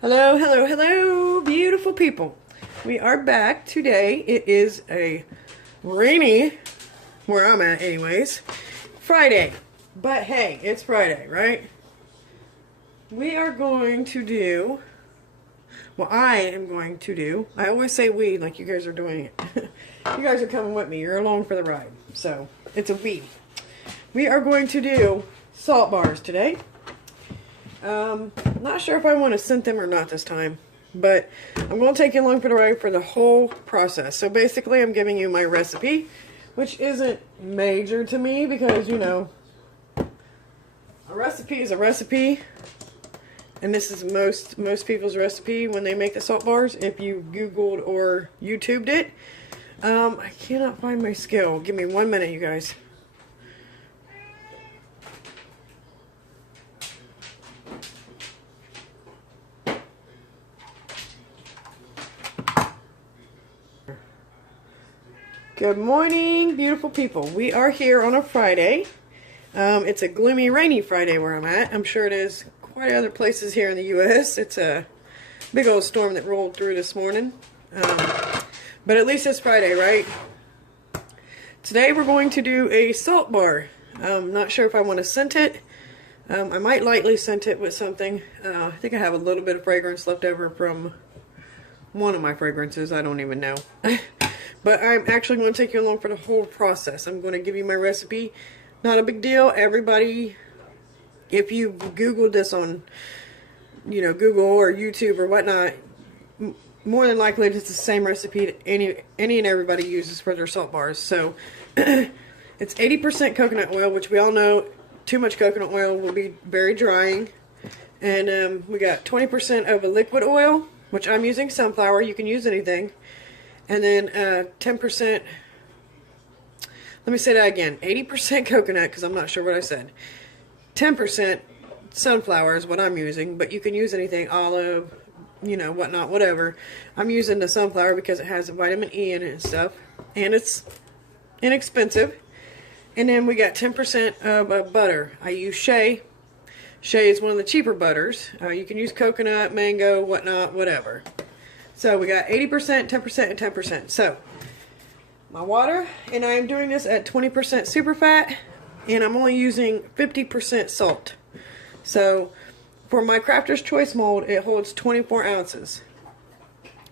Hello, hello, hello, beautiful people. We are back today. It is a rainy, where I'm at anyways, Friday. But hey, it's Friday, right? We are going to do, well, I am going to do, I always say we like you guys are doing it. You guys are coming with me. You're along for the ride. So, it's a we. We are going to do salt bars today. Not sure if I want to scent them or not this time, but I'm going to take you along for the ride for the whole process. So basically I'm giving you my recipe, which isn't major to me because, you know, a recipe is a recipe, and this is most people's recipe when they make the salt bars, if you Googled or YouTubed it. I cannot find my scale. Give me 1 minute, you guys. Good morning, beautiful people. We are here on a Friday. It's a gloomy, rainy Friday where I'm at. I'm sure it is quite other places here in the U.S. It's a big old storm that rolled through this morning. But at least it's Friday, right? Today we're going to do a salt bar. Not sure if I want to scent it. I might lightly scent it with something. I think I have a little bit of fragrance left over from one of my fragrances. I don't even know. But I'm actually going to take you along for the whole process. I'm going to give you my recipe. Not a big deal. Everybody, if you Googled this on, you know, Google or YouTube or whatnot, more than likely it's the same recipe that any and everybody uses for their salt bars. So it's 80% coconut oil, which we all know too much coconut oil will be very drying. And we got 20% of a liquid oil, which I'm using sunflower. You can use anything. And then 10%, let me say that again, 80% coconut, because I'm not sure what I said. 10% sunflower is what I'm using, but you can use anything, olive, you know, whatnot, whatever. I'm using the sunflower because it has vitamin E in it and stuff, and it's inexpensive. And then we got 10% of butter. I use shea. Shea is one of the cheaper butters. You can use coconut, mango, whatnot, whatever. So we got 80%, 10%, and 10%. So my water, and I am doing this at 20% super fat, and I'm only using 50% salt. So for my Crafter's Choice mold, it holds 24 ounces.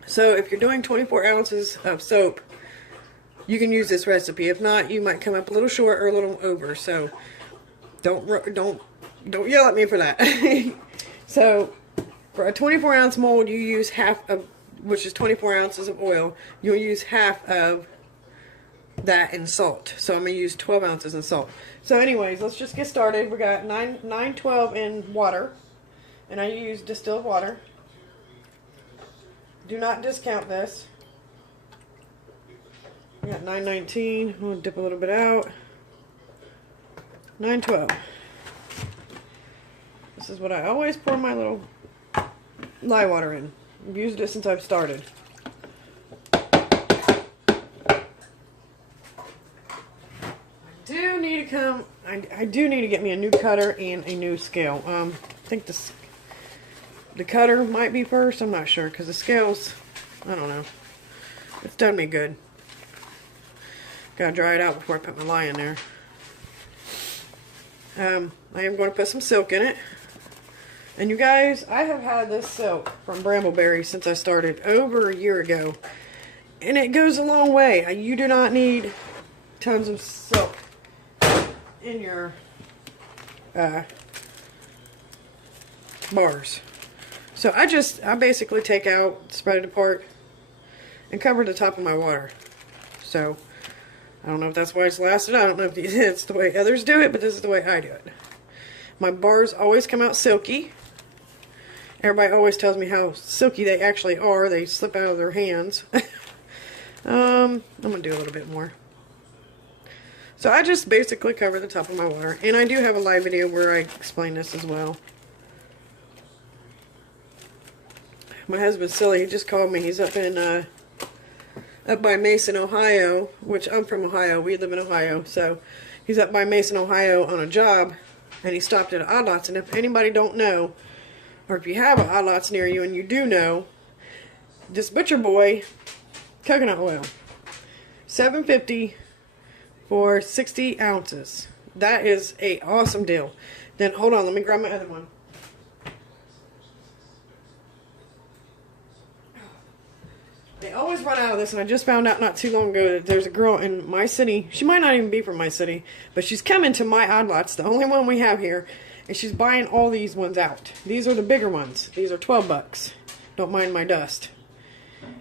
So if you're doing 24 ounces of soap, you can use this recipe. If not, you might come up a little short or a little over. So don't yell at me for that. So for a 24 ounce mold, you use half of, which is 24 ounces of oil, you'll use half of that in salt. So I'm going to use 12 ounces in salt. So anyways, let's just get started. We got 912 in water, and I use distilled water. Do not discount this. We got 919. I'm going to dip a little bit out. 912. This is what I always pour my little lye water in. I've used it since I've started. I do need to get me a new cutter and a new scale. I think the cutter might be first. I'm not sure because the scales, I don't know. It's done me good. Gotta dry it out before I put my lye in there. I am going to put some silk in it. And you guys, I have had this silk from Brambleberry since I started over a year ago. And it goes a long way. You do not need tons of silk in your bars. So I basically take out, spread it apart, and cover the top of my water. So I don't know if that's why it's lasted. I don't know if it's the way others do it, but this is the way I do it. My bars always come out silky. Everybody always tells me how silky they actually are. They slip out of their hands. I'm going to do a little bit more. So I just basically cover the top of my water. And I do have a live video where I explain this as well. My husband's silly. He just called me. He's up by Mason, Ohio, which I'm from Ohio. We live in Ohio. So he's up by Mason, Ohio on a job. And he stopped at Odd Lots. And if anybody don't know, or if you have Odd Lots near you and you do know, this Butcher Boy coconut oil, $7.50 for 60 ounces. That is a awesome deal. Then hold on, let me grab my other one. They always run out of this, and I just found out not too long ago that there's a girl in my city. She might not even be from my city, but she's coming to my Odd Lots, the only one we have here, and she's buying all these ones out. These are the bigger ones. These are 12 bucks. Don't mind my dust.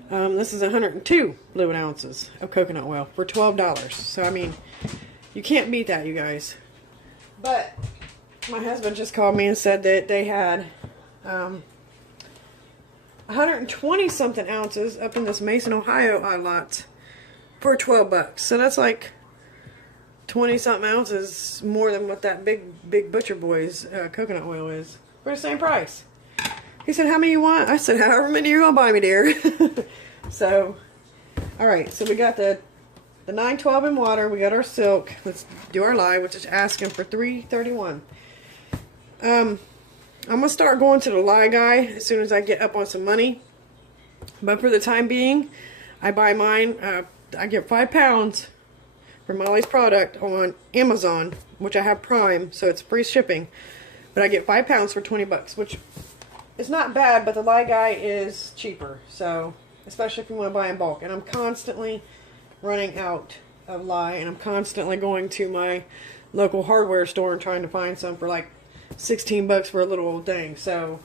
This is 102 fluid ounces of coconut oil for $12. So, I mean, you can't beat that, you guys. But my husband just called me and said that they had 120 something ounces up in this Mason, Ohio Odd Lots for 12 bucks. So that's like 20 something ounces more than what that big Butcher Boy's coconut oil is for the same price. He said, how many you want? I said, however many you're gonna buy me, dear. So, alright, so we got the 912 in water, we got our silk. Let's do our lye, which is asking for $3.31. I'm gonna start going to the lye guy as soon as I get up on some money. But for the time being, I buy mine, I get 5 pounds for Molly's product on Amazon, which I have Prime, so it's free shipping. But I get 5 pounds for 20 bucks, which is not bad, but the lye guy is cheaper. So, especially if you want to buy in bulk. And I'm constantly running out of lye, and I'm constantly going to my local hardware store and trying to find some for like 16 bucks for a little old thing. So,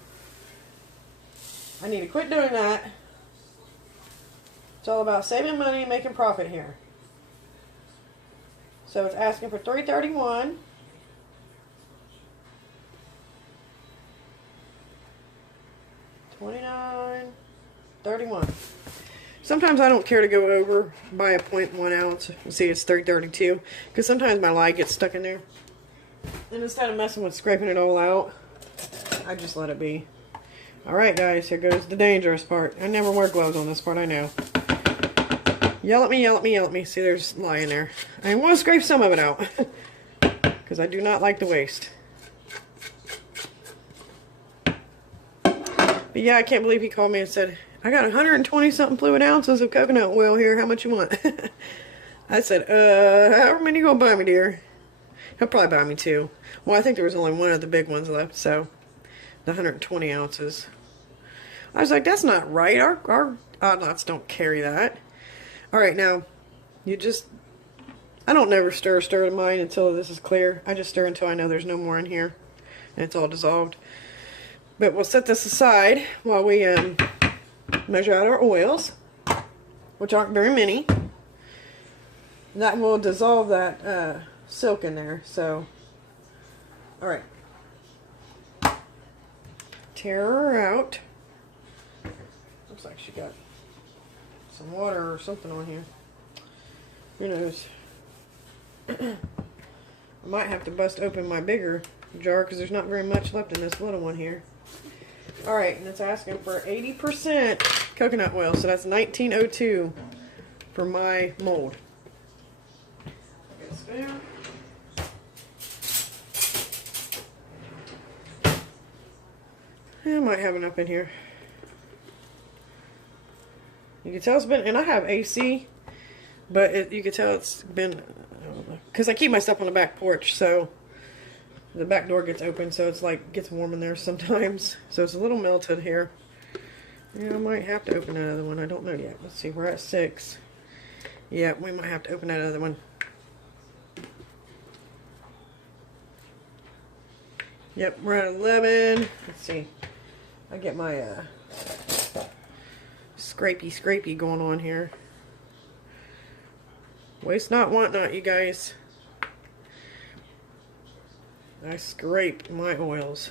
I need to quit doing that. It's all about saving money and making profit here. So it's asking for $3.31. $29.31. Sometimes I don't care to go over by a 0.1 ounce. See, it's $3.32 because sometimes my lye gets stuck in there. And instead of messing with scraping it all out, I just let it be. Alright guys, here goes the dangerous part. I never wear gloves on this part, I know. Yell at me, yell at me, yell at me. See, there's lye in there. I want to scrape some of it out. Because I do not like the waste. But yeah, I can't believe he called me and said, I got 120 something fluid ounces of coconut oil here. How much you want? I said, however many you gonna buy me, dear? He'll probably buy me 2. Well, I think there was only one of the big ones left, so the 120 ounces. I was like, that's not right. Our Odd Lots don't carry that. Alright, now, you just, I don't never stir mine until this is clear. I just stir until I know there's no more in here. And it's all dissolved. But we'll set this aside while we measure out our oils, which aren't very many. That will dissolve that silk in there. So, alright. Tear her out. Looks like she got some water or something on here. Who knows? I might have to bust open my bigger jar because there's not very much left in this little one here. Alright, and it's asking for 80% coconut oil, so that's 1902 for my mold. Get a spoon. I might have enough in here. You can tell it's been, and I have AC, but you can tell it's been, because I keep my stuff on the back porch, so the back door gets open, so it's like, gets warm in there sometimes. So it's a little melted here. Yeah, I might have to open that other one. I don't know yet. Let's see, we're at 6. Yeah, we might have to open that other one. Yep, we're at 11. Let's see. I get my scrapey going on here. Waste not, want not, you guys. I scrape my oils.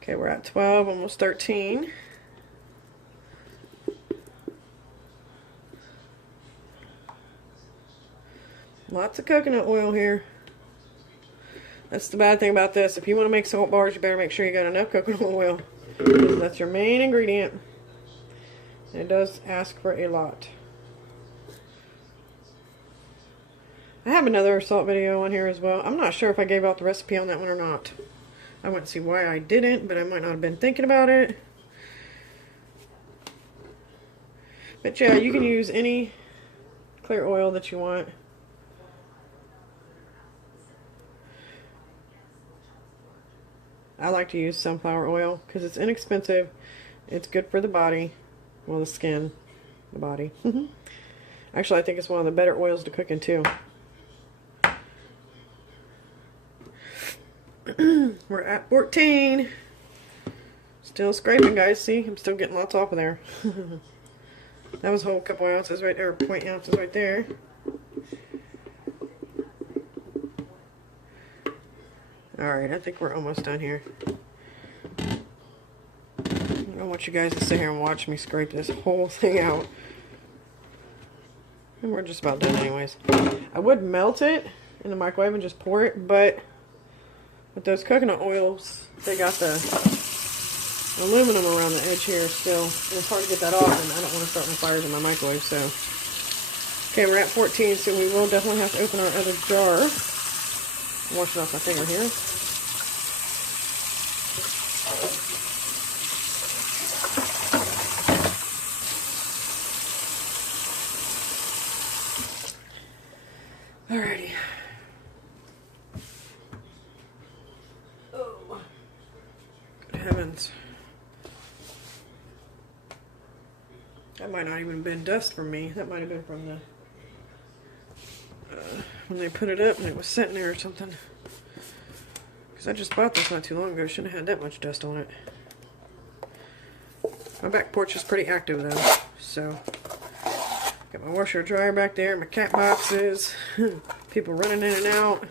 Okay, we're at 12, almost 13. Lots of coconut oil here. That's the bad thing about this. If you want to make salt bars, you better make sure you got enough coconut oil. Because that's your main ingredient. And it does ask for a lot. I have another salt video on here as well. I'm not sure if I gave out the recipe on that one or not. I wouldn't see why I didn't, but I might not have been thinking about it. But yeah, you can use any clear oil that you want. I like to use sunflower oil because it's inexpensive. It's good for the body. Well, the skin, the body. Actually, I think it's one of the better oils to cook in too. We're at 14. Still scraping, guys. See, I'm still getting lots off of there. That was a whole couple ounces right there, 0.8 ounces right there. Alright, I think we're almost done here. I don't want you guys to sit here and watch me scrape this whole thing out. And we're just about done anyways. I would melt it in the microwave and just pour it, but with those coconut oils, they got the aluminum around the edge here still. And it's hard to get that off, and I don't want to start my fires in my microwave, so. Okay, we're at 14, so we will definitely have to open our other jar. I'm washing off my finger here. Alrighty. Oh, good heavens. That might not even have been dust from me. That might have been from the when they put it up and it was sitting there or something. Because I just bought this not too long ago. Shouldn't have had that much dust on it. My back porch is pretty active though. So, got my washer dryer back there, my cat boxes, people running in and out.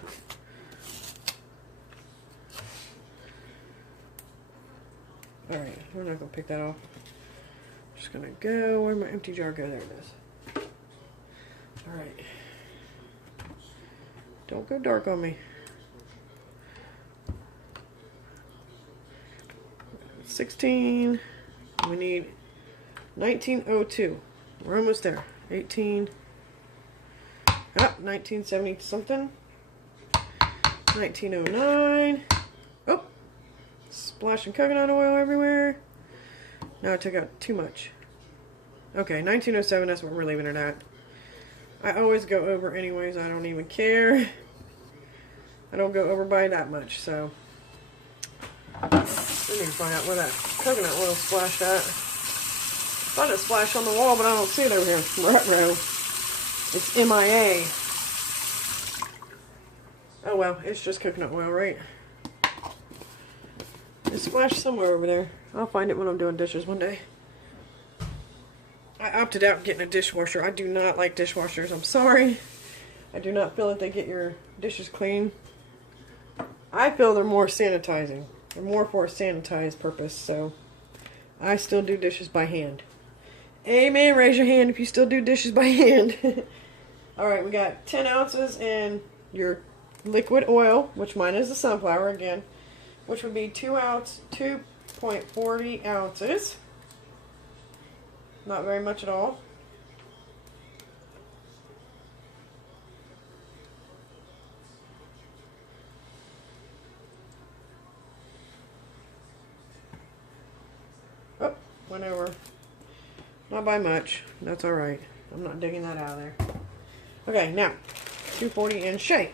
Alright, we're not going to pick that off. Just going to go, where'd my empty jar go? There it is. Alright. Don't go dark on me. 16. We need 1902. We're almost there. 18. Ah, 1970 something. 1909. Oh, splashing coconut oil everywhere. Now I took out too much. Okay, 1907, that's what we're leaving it at. I always go over anyways, I don't even care. I don't go over by that much, so. We need to find out where that coconut oil splashed at. Thought it splashed on the wall, but I don't see it over here. Ruh-roh. It's MIA. Oh well, it's just coconut oil, right? It splashed somewhere over there. I'll find it when I'm doing dishes one day. I opted out getting a dishwasher. I do not like dishwashers. I'm sorry. I do not feel that they get your dishes clean. I feel they're more sanitizing. They're more for a sanitized purpose, so I still do dishes by hand. Amen. Raise your hand if you still do dishes by hand. Alright, we got 10 ounces in your liquid oil, which mine is the sunflower again, which would be 2.40 ounces. Not very much at all. Oh, went over. Not by much. That's alright. I'm not digging that out of there. Okay, now, 240 in shea.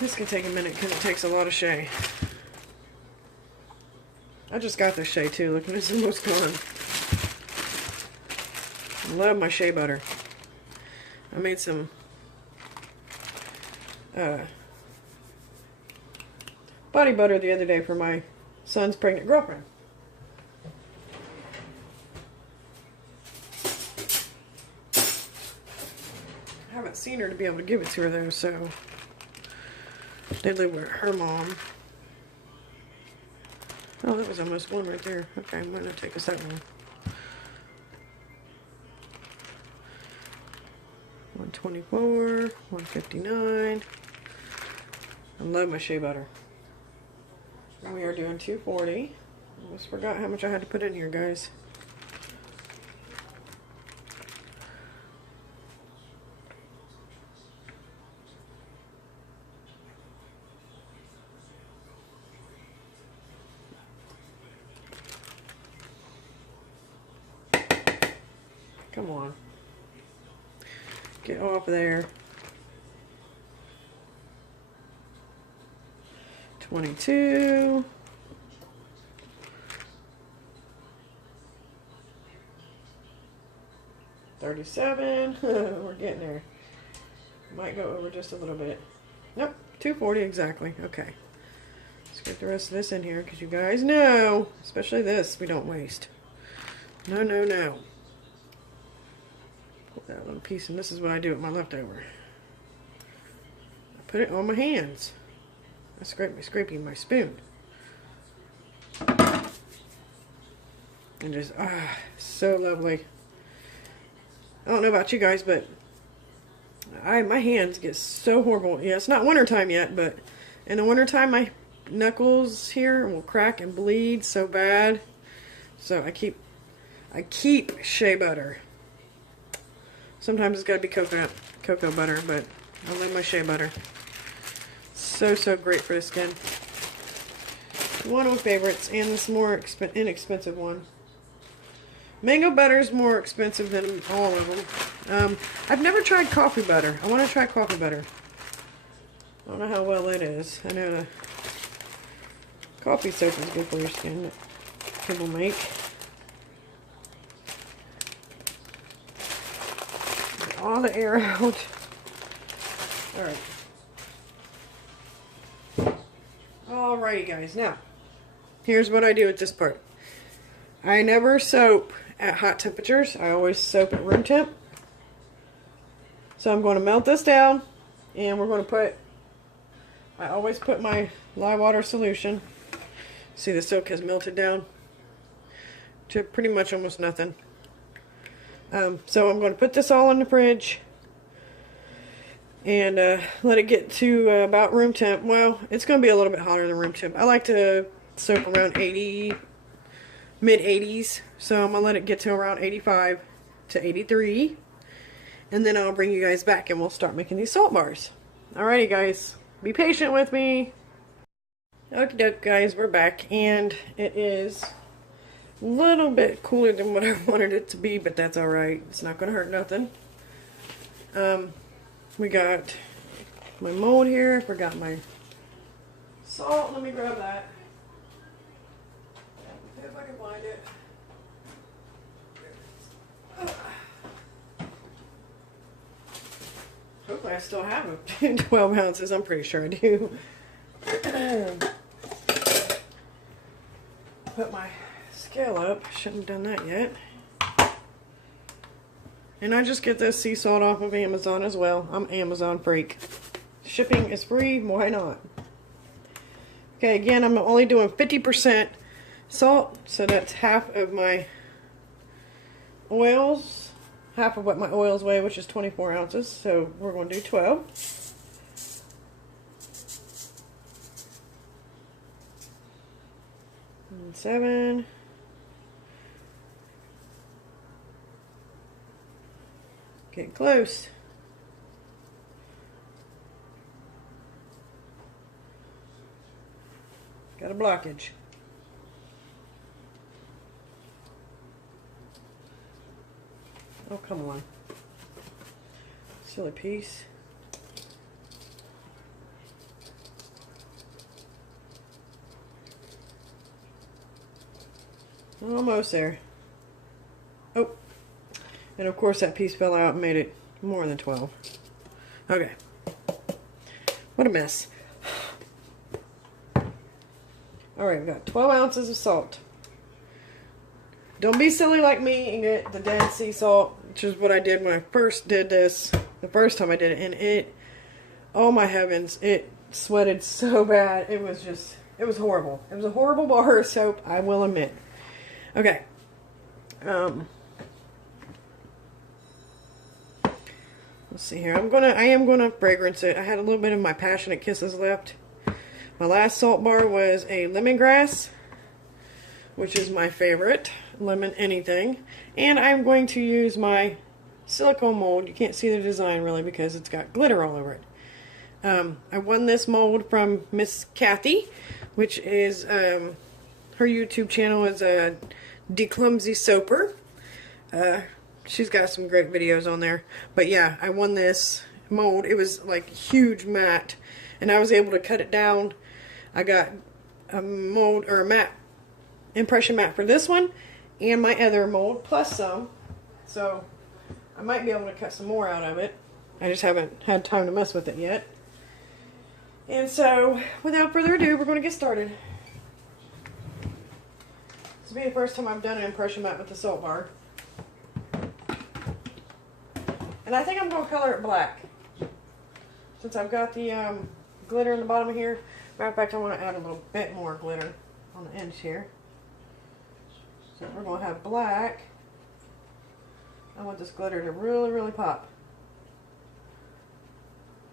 This can take a minute because it takes a lot of shea. I just got this shea too. Look, it's almost gone. I love my shea butter. I made some body butter the other day for my son's pregnant girlfriend. I haven't seen her to be able to give it to her though, so they live with her mom. Oh, that was almost one right there. Okay, I'm going to take a second one. 124, 159. I love my shea butter. And we are doing 240. Almost forgot how much I had to put in here, guys. Come on. Get off there. 22. 37. We're getting there. Might go over just a little bit. Nope, 240 exactly. Okay. Let's get the rest of this in here because you guys know, especially this, we don't waste. No, no, no. Put that little piece, and this is what I do with my leftover. I put it on my hands. I scraping my spoon. And just, so lovely. I don't know about you guys, but my hands get so horrible. Yeah, it's not wintertime yet, but in the wintertime, my knuckles here will crack and bleed so bad. So I keep shea butter. Sometimes it's got to be cocoa butter, but I love my shea butter. So, so great for the skin. One of my favorites, and this more inexpensive one. Mango butter is more expensive than all of them. I've never tried coffee butter. I want to try coffee butter. I don't know how well it is. I know the coffee soap is good for your skin that people make. Get all the air out. Alright. Alrighty guys, now here's what I do with this part. I never soap at hot temperatures. I always soap at room temp. So I'm going to melt this down, and we're going to put, I always put my lye water solution. See, the soap has melted down to pretty much almost nothing. So I'm going to put this all in the fridge and let it get to about room temp. Well, it's going to be a little bit hotter than room temp. I like to soap around 80, mid 80s. So I'm going to let it get to around 85 to 83. And then I'll bring you guys back and we'll start making these salt bars. Alrighty guys, be patient with me. Okie doke guys, we're back, and it is a little bit cooler than what I wanted it to be, but that's alright. It's not going to hurt nothing. We got my mold here. I forgot my salt. Let me grab that. See if I can find it. Hopefully I still have it. 12 ounces. I'm pretty sure I do. Put my scale up. Shouldn't have done that yet. And I just get this sea salt off of Amazon as well. I'm an Amazon freak. Shipping is free. Why not? Okay, again, I'm only doing 50% salt. So that's half of my oils. Half of what my oils weigh, which is 24 ounces. So we're going to do 12. And 7. Getting close. Got a blockage. Oh, come on. Silly piece. Almost there. Oh. And of course that piece fell out and made it more than 12. Okay. What a mess. Alright, we've got 12 ounces of salt. Don't be silly like me and get the dead sea salt, which is what I did when I first did this. The first time I did it, and it, oh my heavens, it sweated so bad. It was just, it was horrible. It was a horrible bar of soap, I will admit. Okay. Let's see here. I am gonna fragrance it. I had a little bit of my Passionate Kisses left. My last salt bar was a lemongrass, which is my favorite. Lemon anything. And I'm going to use my silicone mold. You can't see the design really because it's got glitter all over it. I won this mold from Miss Kathy, which is her YouTube channel is De Clumsy Soaper. she's got some great videos on there. But yeah, I won this mold. It was like huge mat, and I was able to cut it down. I got a mold or a mat, impression mat for this one and my other mold plus some. So I might be able to cut some more out of it. I just haven't had time to mess with it yet. And so without further ado, we're going to get started. This will be the first time I've done an impression mat with the salt bar. And I think I'm going to color it black. Since I've got the glitter in the bottom of here. Matter of fact, I want to add a little bit more glitter on the ends here. So we're going to have black. I want this glitter to really, really pop.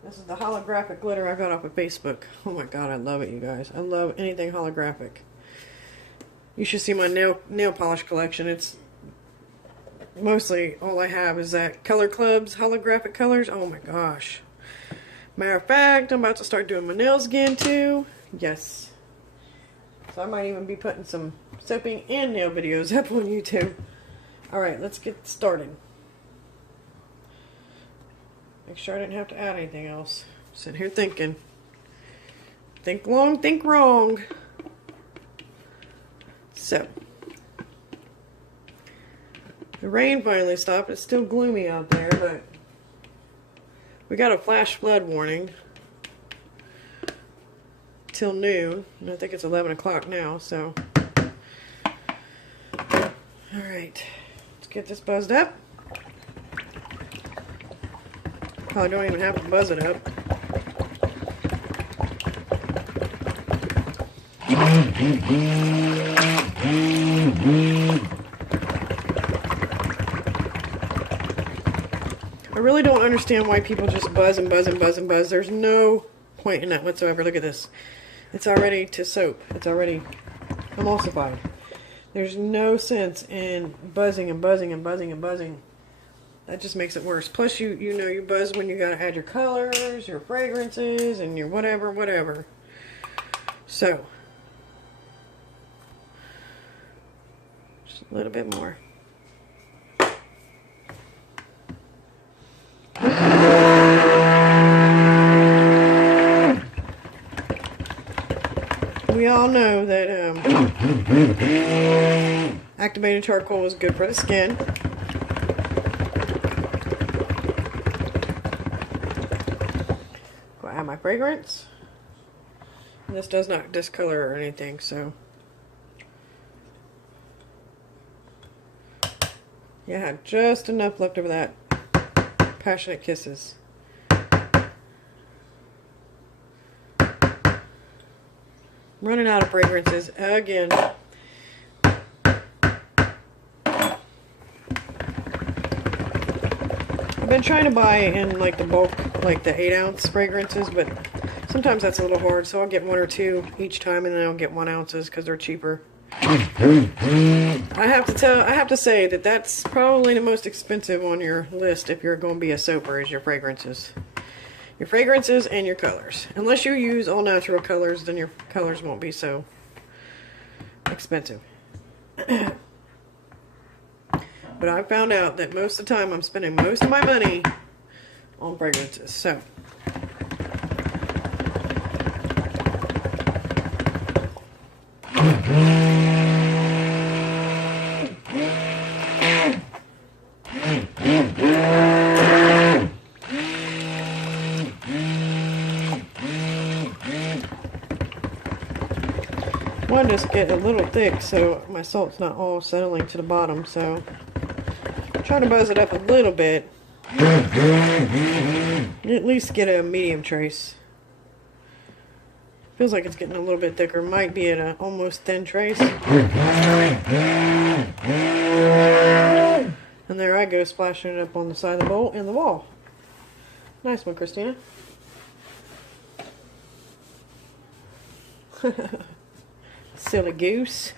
This is the holographic glitter I got off of Facebook. Oh my god, I love it, you guys. I love anything holographic. You should see my nail polish collection. It's mostly all I have is that Color Club's holographic colors. Oh my gosh. Matter of fact, I'm about to start doing my nails again too. Yes. So I might even be putting some soaping and nail videos up on YouTube. Alright, let's get started. Make sure I didn't have to add anything else. Sitting here thinking. Think long, think wrong. So. The rain finally stopped. It's still gloomy out there, but we got a flash flood warning till noon. And I think it's 11 o'clock now, so. Alright. Let's get this buzzed up. Probably don't even have to buzz it up. I really don't understand why people just buzz and buzz and buzz and buzz. There's no point in that whatsoever. Look at this. It's already to soap. It's already emulsified. There's no sense in buzzing and buzzing and buzzing and buzzing. That just makes it worse. Plus, you know you buzz when you gotta add your colors, your fragrances, and your whatever. So, just a little bit more. We all know that activated charcoal is good for the skin. Go add my fragrance. And this does not discolor or anything, so yeah, I have just enough left of that Passionate Kisses. Running out of fragrances again. I've been trying to buy in like the bulk, like the 8-ounce fragrances, but sometimes that's a little hard, so I'll get 1 or 2 each time, and then I'll get 1 ounces because they're cheaper. I have to say that that's probably the most expensive on your list if you're going to be a soaper, is your fragrances. Your fragrances and your colors. Unless you use all natural colors, then your colors won't be so expensive. But I found out that most of the time I'm spending most of my money on fragrances. So. One just get a little thick so my salt's not all settling to the bottom, so I'm trying to buzz it up a little bit. At least get a medium trace. Feels like it's getting a little bit thicker. Might be at an almost thin trace. And there I go, splashing it up on the side of the bowl and the wall. Nice one, Christina. Silly goose.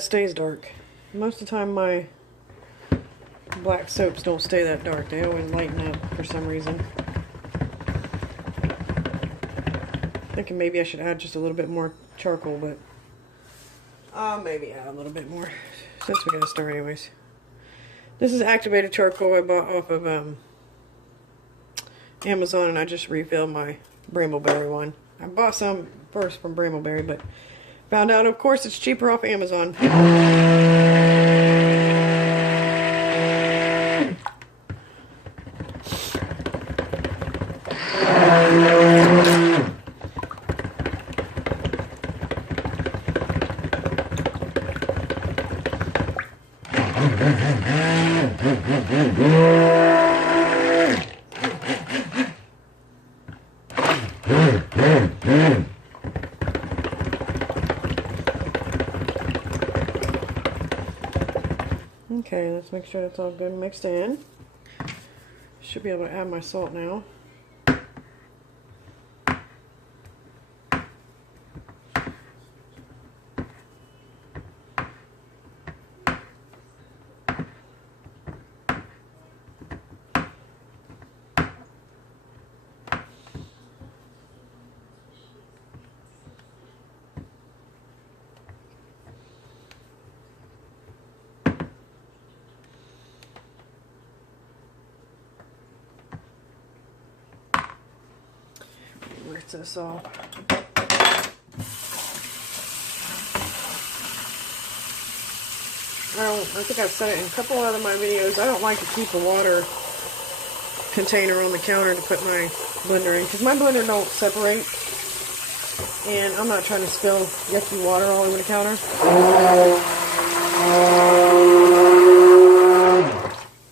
it stays dark. Most of the time my black soaps don't stay that dark. They always lighten up for some reason. Thinking maybe I should add just a little bit more charcoal, but I'll maybe add a little bit more since we got to start anyways. This is activated charcoal I bought off of Amazon, and I just refilled my Brambleberry one. I bought some first from Brambleberry, but found out, of course, it's cheaper off Amazon. Okay, let's make sure that's all good mixed in. Should be able to add my salt now. Rinse this off. I think I've said it in a couple other of my videos. I don't like to keep a water container on the counter to put my blender in because my blender don't separate, and I'm not trying to spill yucky water all over the counter.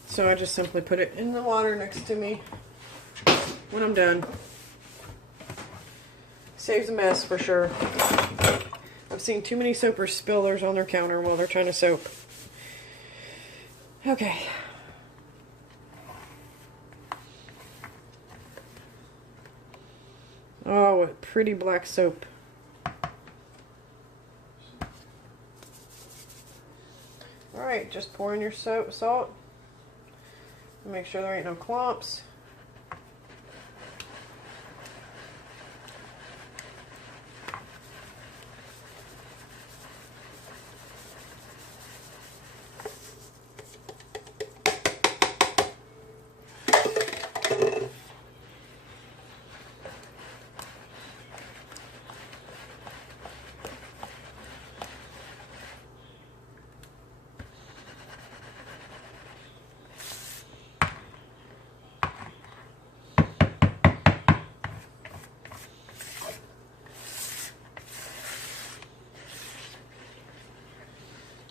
So I just simply put it in the water next to me when I'm done. Saves a mess for sure. I've seen too many soapers spill theirs on their counter while they're trying to soap. Okay. Oh, what pretty black soap. Alright, just pour in your salt. Make sure there ain't no clumps.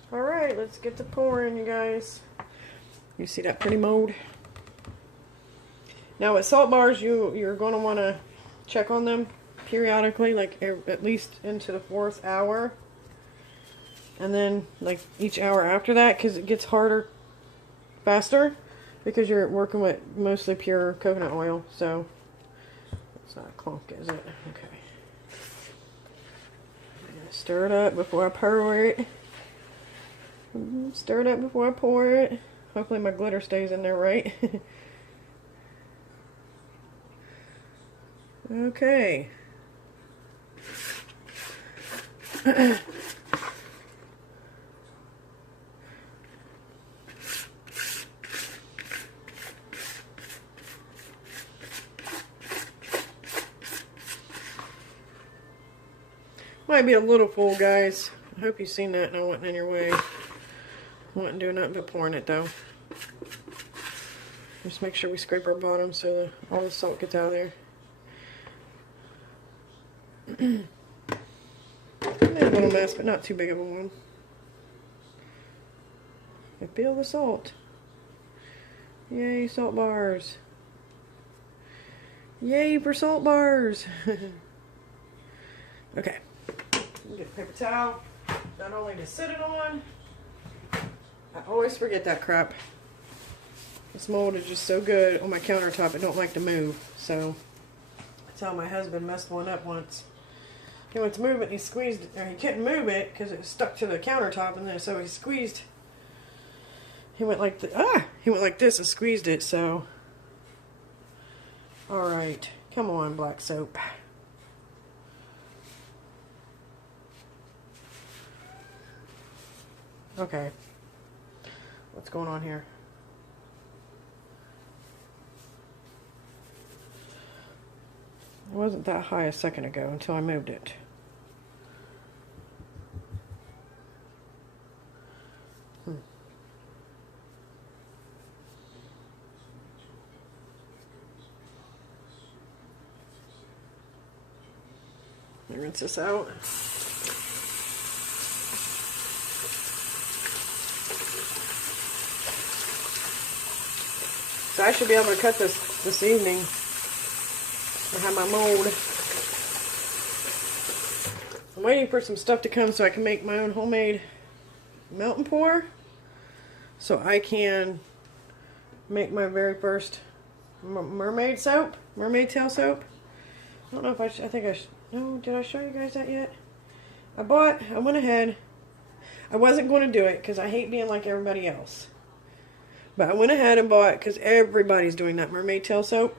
Alright, let's get to pouring, you guys. You see that pretty mold? Now with salt bars, you're going to want to check on them periodically, like at least into the 4th hour. And then like each hour after that, because it gets harder faster because you're working with mostly pure coconut oil. So it's not a clunk, is it? Okay. Stir it up before I pour it. Stir it up before I pour it. Hopefully my glitter stays in there right. Okay. Might be a little full, guys. I hope you've seen that and I wasn't in your way. I wasn't doing nothing but pouring it, though. Just make sure we scrape our bottom so all the salt gets out of there. A little mess, but not too big of a one. I feel the salt. Yay, salt bars. Yay for salt bars. Okay. Get a paper towel. Not only to sit it on. I always forget that crap. This mold is just so good on my countertop, it don't like to move. So that's how my husband messed one up once. he went to move it and he squeezed it, or he couldn't move it because it was stuck to the countertop, and then so he squeezed. He went like he went like this and squeezed it. So, all right, come on, black soap. Okay, what's going on here? It wasn't that high a second ago until I moved it. Let me rinse this out. So I should be able to cut this evening. I have my mold. I'm waiting for some stuff to come so I can make my own homemade melt and pour, so I can make my very first mermaid soap, mermaid tail soap. I don't know if I think I no, did I show you guys that yet? I went ahead, I wasn't going to do it because I hate being like everybody else, but I went ahead and bought, because everybody's doing that mermaid tail soap.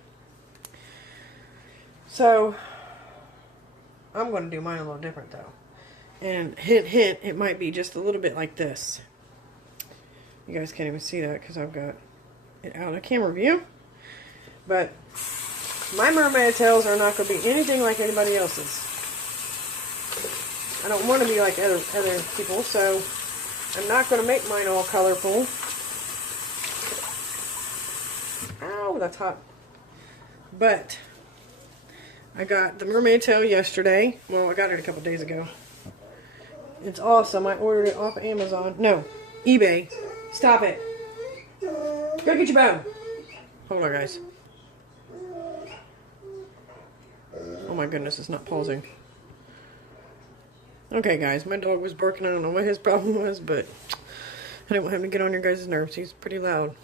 So, I'm going to do mine a little different though. And hint, hint, it might be just a little bit like this. You guys can't even see that because I've got it out of camera view. But, my mermaid tails are not going to be anything like anybody else's. I don't want to be like other people, so I'm not going to make mine all colorful. Ow, that's hot. But I got the mermaid tail yesterday. Well, I got it a couple days ago. It's awesome. I ordered it off of Amazon. No, eBay. Stop it. Go get your bone. Hold on, guys. Oh my goodness, it's not pausing. Okay, guys, my dog was barking. I don't know what his problem was, but I didn't want him to get on your guys' nerves. He's pretty loud.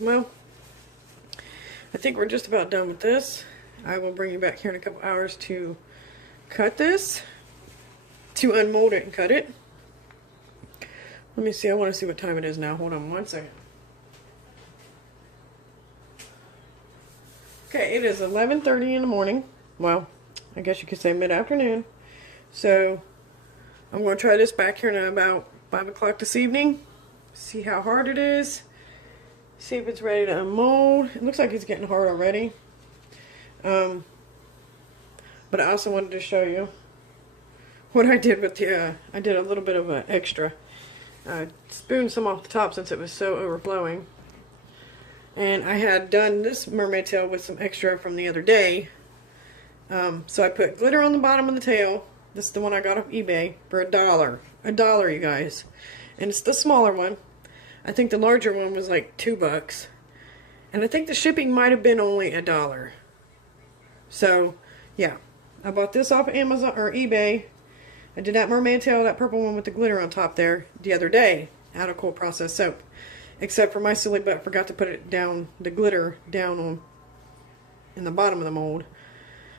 Well, I think we're just about done with this. I will bring you back here in a couple hours to cut this, to unmold it and cut it. Let me see. I want to see what time it is now. Hold on one second. Okay, it is 11:30 in the morning. Well, I guess you could say mid-afternoon. So, I'm going to try this back here now about 5 o'clock this evening. See how hard it is. See if it's ready to unmold. It looks like it's getting hard already. But I also wanted to show you what I did with the, I did a little bit of an extra. I spooned some off the top since it was so overflowing. And I had done this mermaid tail with some extra from the other day. So I put glitter on the bottom of the tail. This is the one I got off eBay for $1. $1, you guys. And it's the smaller one. I think the larger one was like $2. And I think the shipping might have been only $1. So, yeah. I bought this off Amazon or eBay. I did that mermaid tail, that purple one with the glitter on top there, the other day out of cold processed soap. Except for my silly butt forgot to put it down, the glitter down on in the bottom of the mold.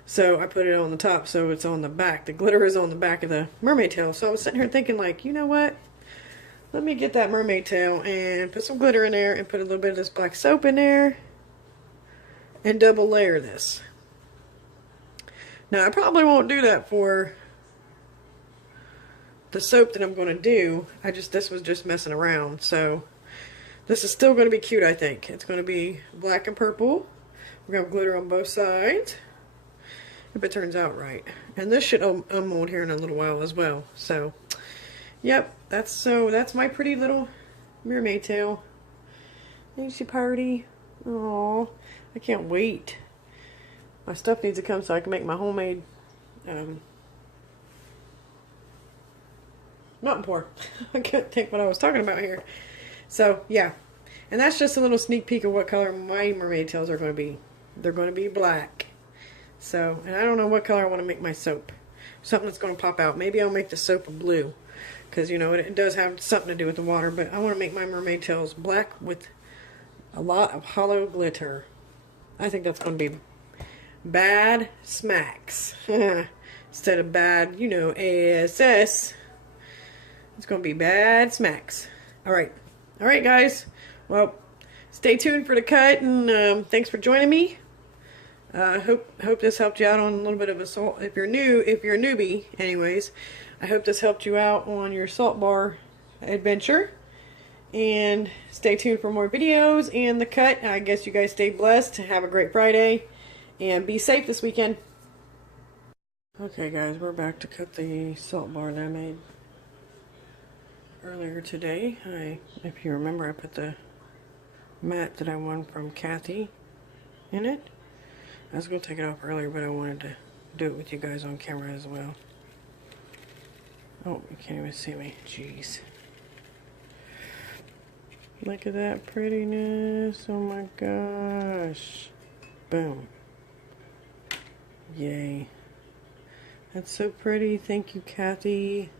So I put it on the top, so it's on the back. The glitter is on the back of the mermaid tail. So I was sitting here thinking, like, you know what? Let me get that mermaid tail and put some glitter in there and put a little bit of this black soap in there and double layer this. Now, I probably won't do that for the soap that I'm going to do. This was just messing around. So this is still going to be cute, I think. It's going to be black and purple. We're going to have glitter on both sides. If it turns out right. And this should unmold here in a little while as well. So, yep, that's my pretty little mermaid tail. Ain't she pretty? Aww, I can't wait. My stuff needs to come so I can make my homemade melt and pour. I couldn't think what I was talking about here. So, yeah. And that's just a little sneak peek of what color my mermaid tails are going to be. They're going to be black. So, and I don't know what color I want to make my soap. Something that's going to pop out. Maybe I'll make the soap a blue. Because, you know, it does have something to do with the water. But I want to make my mermaid tails black with a lot of hollow glitter. I think that's going to be bad smacks. Instead of bad, you know, ASS, it's going to be bad smacks. All right. All right, guys. Well, stay tuned for the cut, and thanks for joining me. Hope this helped you out on a little bit of a salt. If you're a newbie, anyways, I hope this helped you out on your salt bar adventure. And stay tuned for more videos and the cut. I guess you guys stay blessed. Have a great Friday, and be safe this weekend. Okay, guys, we're back to cut the salt bar that I made earlier today. If you remember, I put the mat that I won from Kathy in it. I was going to take it off earlier, but I wanted to do it with you guys on camera as well. Oh, you can't even see me. Jeez. Look at that prettiness. Oh my gosh. Boom. Yay. That's so pretty. Thank you, Kathy.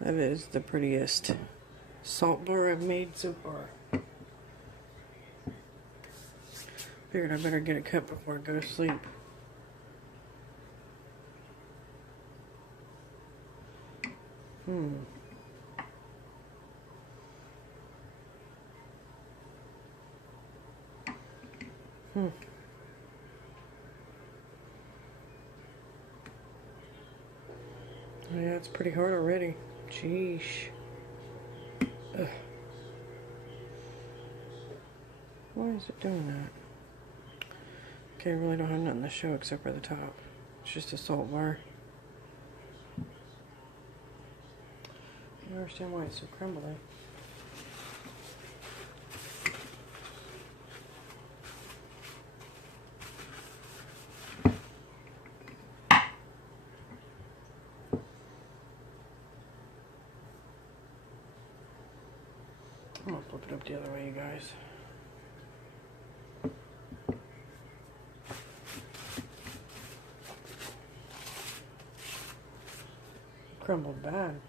That is the prettiest salt bar I've made so far. Figured I better get it cut before I go to sleep. Yeah, it's pretty hard already. Jeez. Ugh. Why is it doing that? Okay, I really don't have nothing to show except for the top. It's just a salt bar. I don't understand why it's so crumbly. I'm gonna flip it up the other way, you guys. Crumbled bad.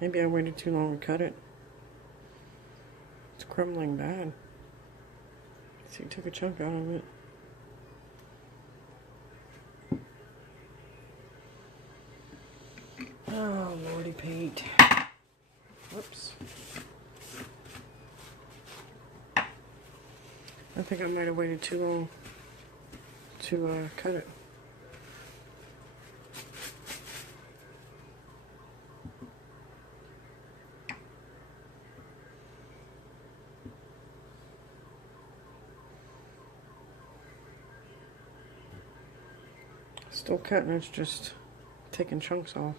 Maybe I waited too long to cut it. It's crumbling bad. See, took a chunk out of it. Oh, Lordy Pete. Whoops. I think I might have waited too long to cut it. Still cutting, it's just taking chunks off.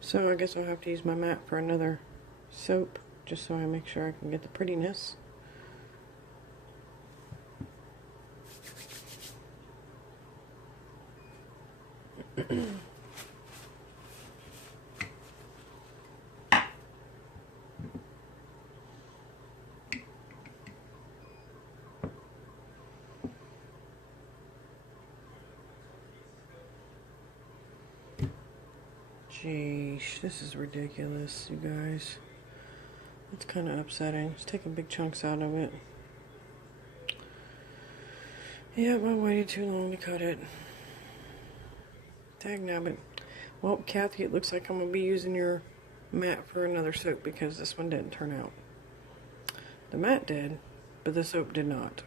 So I guess I'll have to use my mat for another soap, just so I make sure I can get the prettiness. Jeez, this is ridiculous, you guys. It's kind of upsetting. It's taking big chunks out of it. Yep, I waited too long to cut it. Dagnabbit. Well, Kathy, it looks like I'm going to be using your mat for another soap because this one didn't turn out. The mat did, but the soap did not.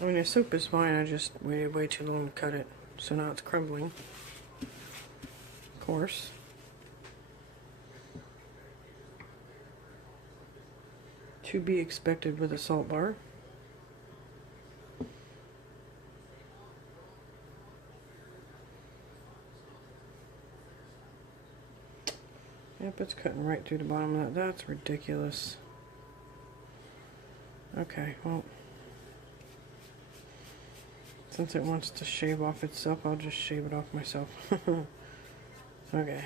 I mean, the soap is fine, I just waited way too long to cut it. So now it's crumbling. Of course. To be expected with a salt bar. Yep, it's cutting right through the bottom of that. That's ridiculous. Okay, well, since it wants to shave off itself, I'll just shave it off myself. Okay.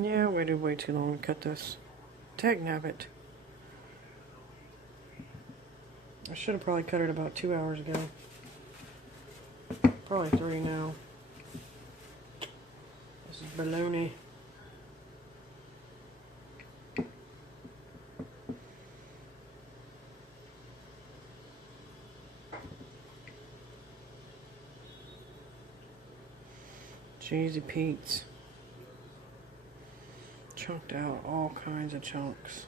Yeah, I waited way too long to cut this. Tag nabbit. I should have probably cut it about 2 hours ago. Probably 3 now. This is baloney. Cheesy Pete's. Chunked out all kinds of chunks.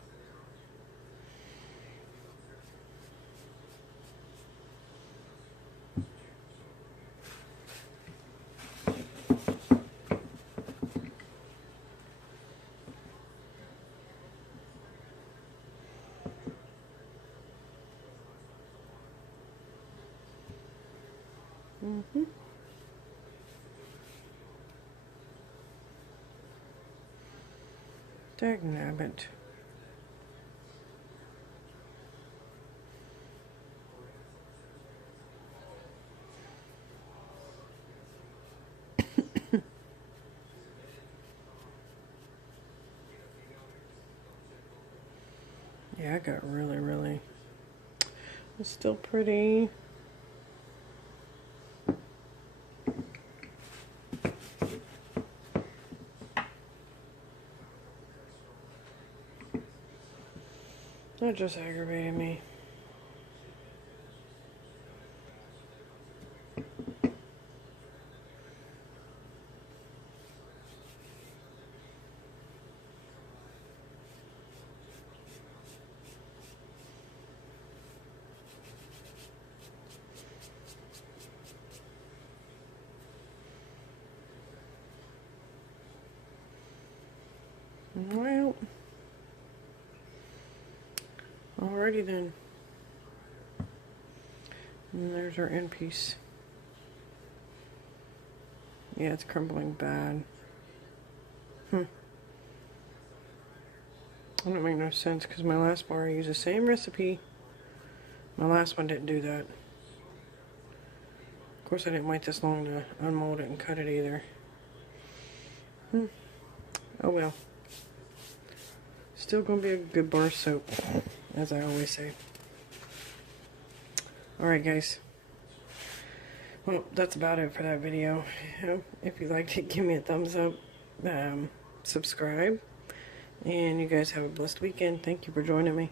Dagnabbit. Yeah, I got really. It's still pretty. That just aggravated me. Well, alrighty then. And there's our end piece. Yeah, it's crumbling bad. That don't make no sense because my last bar I used the same recipe. My last one didn't do that. Of course I didn't wait this long to unmold it and cut it either. Oh well. Still gonna be a good bar of soap, as I always say. Alright guys. Well, that's about it for that video. If you liked it, give me a thumbs up. Subscribe. And you guys have a blessed weekend. Thank you for joining me.